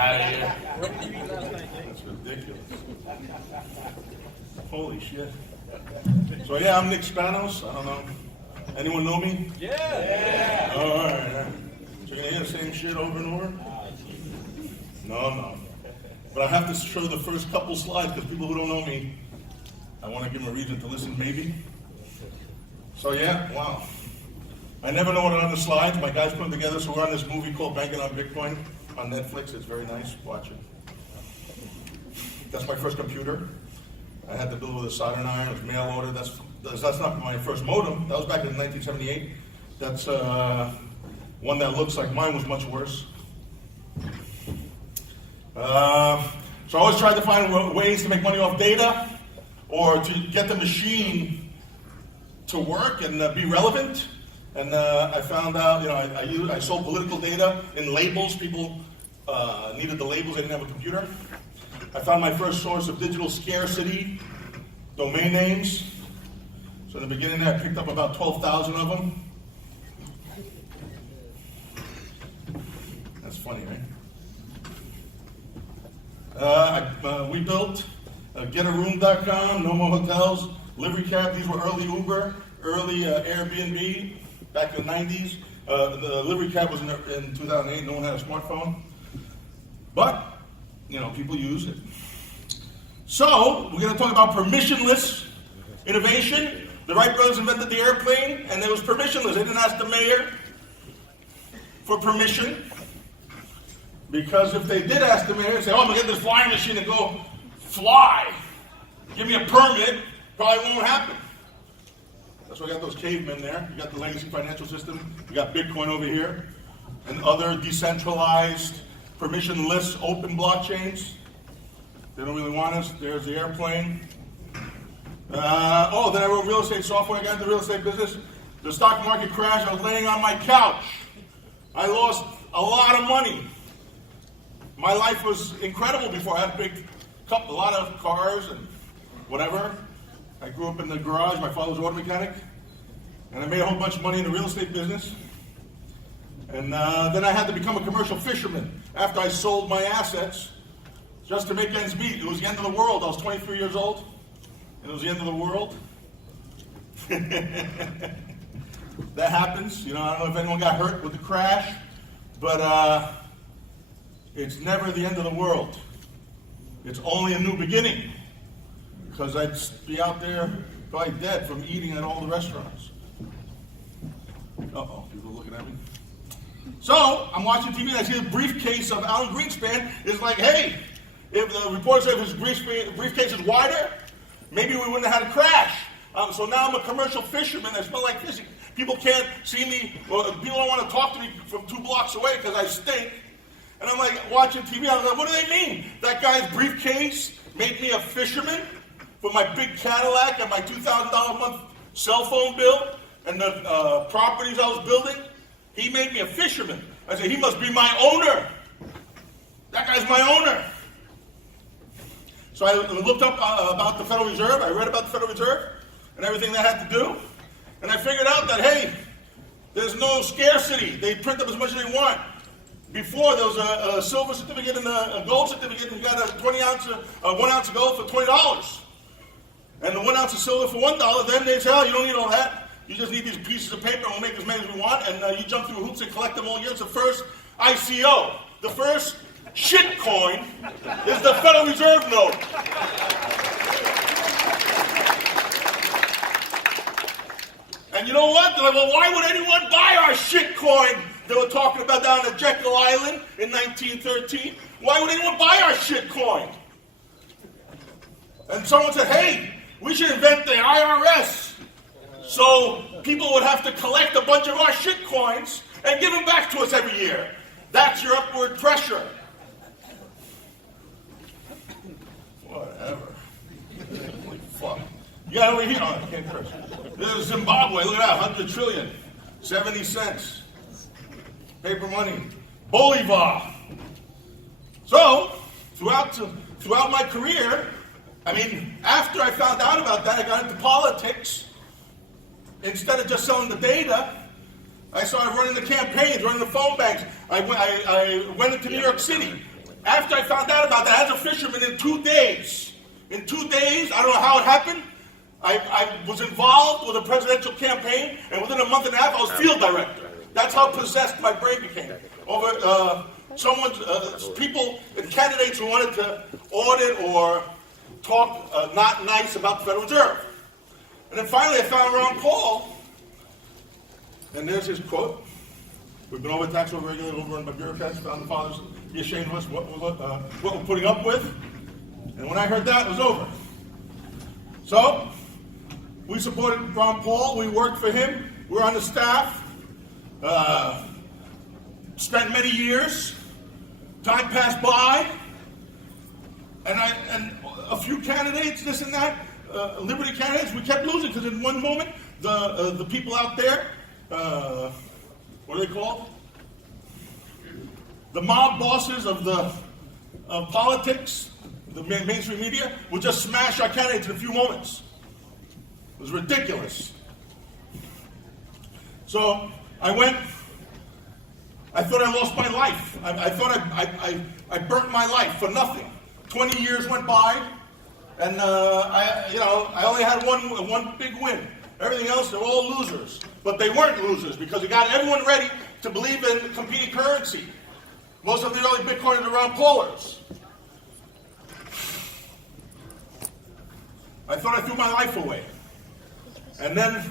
out of here. That's ridiculous. Holy shit. So yeah, I'm Nick Spanos. I don't know. Anyone know me? Yeah. All right. So you're gonna hear the same shit over and over? No. But I have to show the first couple slides because people who don't know me, I want to give them a reason to listen maybe. So yeah, wow. I never know what are on the slides. My guys put them together, so we're on this movie called Banking on Bitcoin on Netflix. It's very nice. Watch it. That's my first computer. I had to build with a soldering iron. It was mail order. That's not my first modem. That was back in 1978. That's one that looks like mine was much worse. So I always tried to find ways to make money off data or to get the machine to work and be relevant. And I found out, I sold political data in labels. People needed the labels. They didn't have a computer. I found my first source of digital scarcity, domain names. So in the beginning there, I picked up about 12,000 of them. That's funny, right? We built getaroom.com, No More Hotels, Livery Cab. These were early Uber, early Airbnb back in the 90s. The Livery Cab was in 2008. No one had a smartphone. But, people use it. So, we're going to talk about permissionless innovation. The Wright brothers invented the airplane, and it was permissionless. They didn't ask the mayor for permission. Because if they did ask the mayor and say, I'm going to get this flying machine and go fly, give me a permit, probably won't happen. That's why I got those cavemen there. You got the legacy financial system. You got Bitcoin over here. And other decentralized, permissionless, open blockchains. They don't really want us. There's the airplane. Then I wrote real estate software. I got into the real estate business. The stock market crashed. I was laying on my couch. I lost a lot of money. My life was incredible before. I had a lot of cars and whatever. I grew up in the garage. My father was an auto mechanic. And I made a whole bunch of money in the real estate business. And then I had to become a commercial fisherman after I sold my assets just to make ends meet. It was the end of the world. I was 23 years old. And it was the end of the world. That happens. I don't know if anyone got hurt with the crash. But it's never the end of the world. It's only a new beginning. Because I'd be out there probably dead from eating at all the restaurants. Uh-oh, people are looking at me. So, I'm watching TV and I see the briefcase of Alan Greenspan is like, hey, if the reporter said if his briefcase is wider, maybe we wouldn't have had a crash. So now I'm a commercial fisherman. I smell like fish. People can't see me, or people don't want to talk to me from 2 blocks away because I stink. And I'm like watching TV. I was like, what do they mean? That guy's briefcase made me a fisherman for my big Cadillac and my $2,000 a month cell phone bill and the properties I was building. He made me a fisherman. I said, he must be my owner. That guy's my owner. So I looked up about the Federal Reserve. I read about the Federal Reserve and everything they had to do. And I figured out that, hey, there's no scarcity. They print up as much as they want. Before, there was a silver certificate and a gold certificate, and you got a 1 ounce of gold for $20. And the 1 ounce of silver for $1, then they say, you don't need all that. You just need these pieces of paper, and we'll make as many as we want, and you jump through hoops and collect them all year. It's the first ICO. The first shit coin is the Federal Reserve note. And you know what? They're like, well, why would anyone buy our shit coin? They were talking about down at Jekyll Island in 1913. Why would anyone buy our shit coin? And someone said, hey, we should invent the IRS. So people would have to collect a bunch of our shit coins and give them back to us every year. That's your upward pressure. Whatever. Holy fuck. You got over here. Oh, I can't curse. This is Zimbabwe. Look at that. 100 trillion. 70 cents. Paper money. Bolivar. So, throughout my career, after I found out about that, I got into politics. Instead of just selling the data, I started running the campaigns, running the phone banks. I went into New York City. After I found out about that, as a fisherman, in 2 days, I don't know how it happened, I was involved with a presidential campaign, and within a month and a half, I was field director. That's how possessed my brain became. Over people and candidates who wanted to audit or talk not nice about the Federal Reserve. And then finally I found Ron Paul, and there's his quote. We've been over-taxed, over-regulated, overrun by bureaucrats, founding fathers be ashamed of us, what we're putting up with. And when I heard that, it was over. So, we supported Ron Paul, we worked for him, we were on the staff, spent many years, time passed by, and a few candidates, this and that, Liberty candidates, we kept losing, because in one moment, the people out there, what are they called? The mob bosses of politics, the mainstream media, would just smash our candidates in a few moments. It was ridiculous. So I thought I lost my life. I thought I burnt my life for nothing. 20 years went by, and I only had one big win. Everything else, they're all losers. But they weren't losers, because it got everyone ready to believe in competing currency. Most of the early Bitcoiners are Ron Paulers. I thought I threw my life away. And then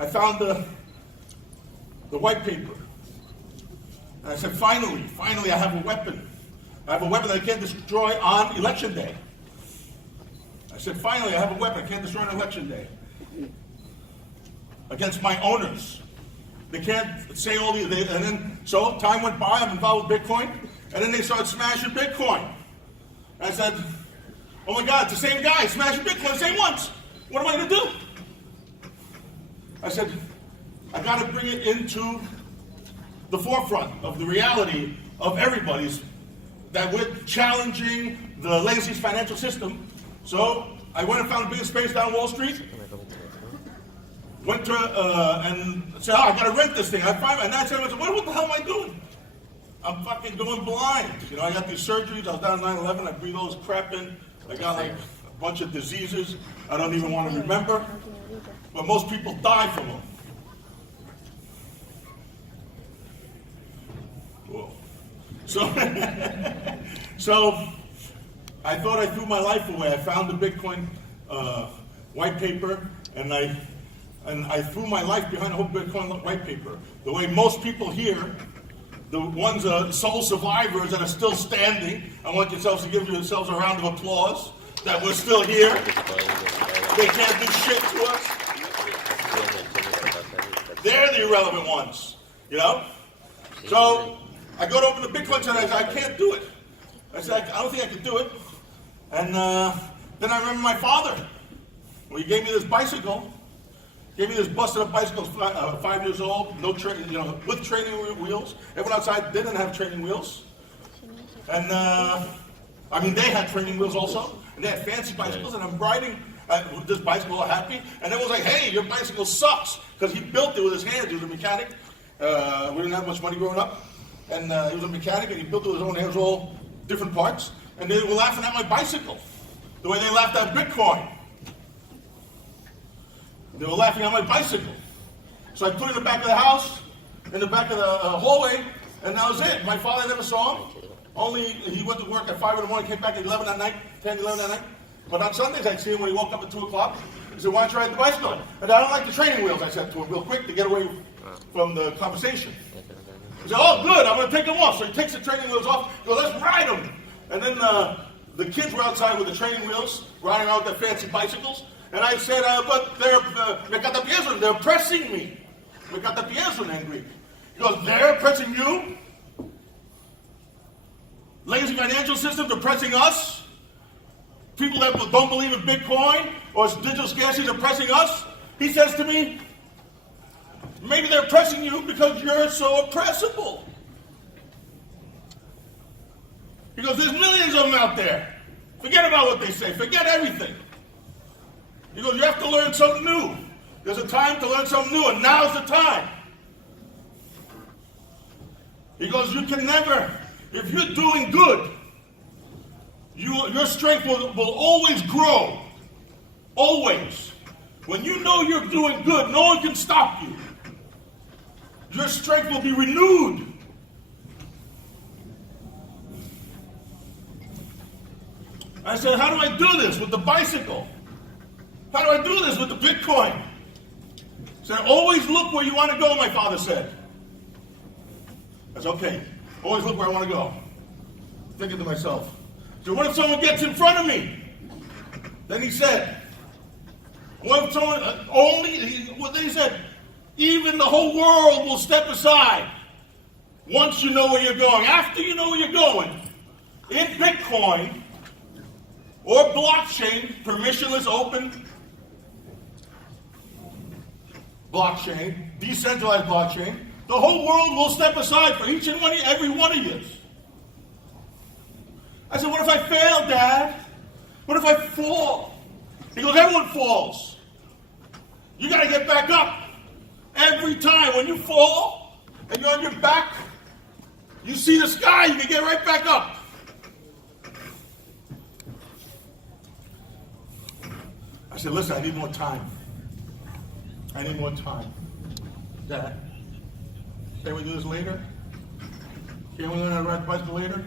I found the white paper. And I said, finally, I have a weapon. I have a weapon that I can't destroy on election day. I said, finally, I have a weapon I can't destroy on election day. Against my owners. They can't say all these, and then, so time went by, I'm involved with Bitcoin, and then they started smashing Bitcoin. And I said, oh my God, it's the same guy smashing Bitcoin, the same ones. What am I going to do? I said, I got to bring it into the forefront of the reality of everybody's, that we're challenging the legacy financial system. So I went and found the biggest space down Wall Street. Went to and said, I gotta rent this thing. And I said, what the hell am I doing? I'm fucking going blind. I got these surgeries. I was down 9/11. I breathed all this crap in. I got like a bunch of diseases I don't even want to remember. But most people die from them. Whoa. So I thought I threw my life away. I found the Bitcoin white paper, and I threw my life behind the whole Bitcoin white paper. The way most people here, the ones sole survivors that are still standing, I want yourselves to give yourselves a round of applause that we're still here. They can't do shit to us. They're the irrelevant ones, So I go to open the Bitcoin center, I said, I can't do it. I said, I don't think I can do it. And then I remember my father. Well, he gave me this bicycle. Gave me this busted up bicycle, 5 years old, no training, with training wheels. Everyone outside didn't have training wheels. And they had training wheels also. And they had fancy bicycles, and I'm riding this bicycle all happy. And everyone's like, hey, your bicycle sucks. Because he built it with his hands. He was a mechanic. We didn't have much money growing up. And he was a mechanic, and he built it with his own hands, all different parts. And they were laughing at my bicycle. The way they laughed at Bitcoin. They were laughing at my bicycle. So I put it in the back of the house, in the back of the hallway, and that was it. My father never saw him. Only he went to work at 5 in the morning, came back at 11 at night, 10, 11 at night. But on Sundays I'd see him when he woke up at 2 o'clock. He said, why don't you ride the bicycle? And I don't like the training wheels, I said to him real quick to get away from the conversation. He said, oh good, I'm going to take them off. So he takes the training wheels off, he goes, let's ride them. And then the kids were outside with the training wheels, riding around with their fancy bicycles. And I said, but they're pressing me. In Greek. He goes, they're pressing you? Legacy financial systems are pressing us? People that don't believe in Bitcoin or digital scarcity are pressing us? He says to me, maybe they're pressing you because you're so oppressible. He goes, there's millions of them out there. Forget about what they say. Forget everything. He goes, you have to learn something new. There's a time to learn something new, and now's the time. He goes, you can never, if you're doing good, Your strength will always grow. Always. When you know you're doing good, no one can stop you. Your strength will be renewed. I said, how do I do this with the bicycle? How do I do this with the Bitcoin? I said, always look where you want to go, my father said. I said, okay, always look where I want to go. Thinking to myself, so what if someone gets in front of me? Then he said, what if someone, he said, even the whole world will step aside once you know where you're going. After you know where you're going, in Bitcoin, or blockchain, permissionless, open blockchain, decentralized blockchain, the whole world will step aside for each and every one of you. I said, what if I fail, Dad? What if I fall? He goes, everyone falls. You got to get back up. Every time when you fall and you're on your back, you see the sky, you can get right back up. I said, listen, I need more time. I need more time. Dad, can we do this later? Can we learn how to ride the bicycle later?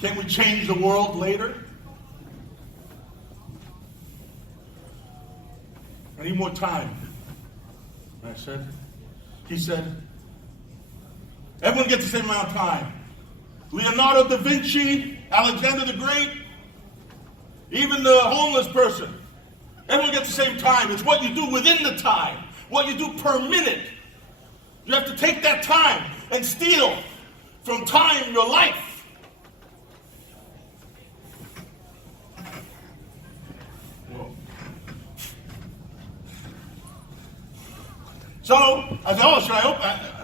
Can we change the world later? I need more time. And he said, everyone gets the same amount of time. Leonardo da Vinci, Alexander the Great, even the homeless person. Everyone gets the same time. It's what you do within the time, what you do per minute. You have to take that time and steal from time your life. So I said, oh, should I open?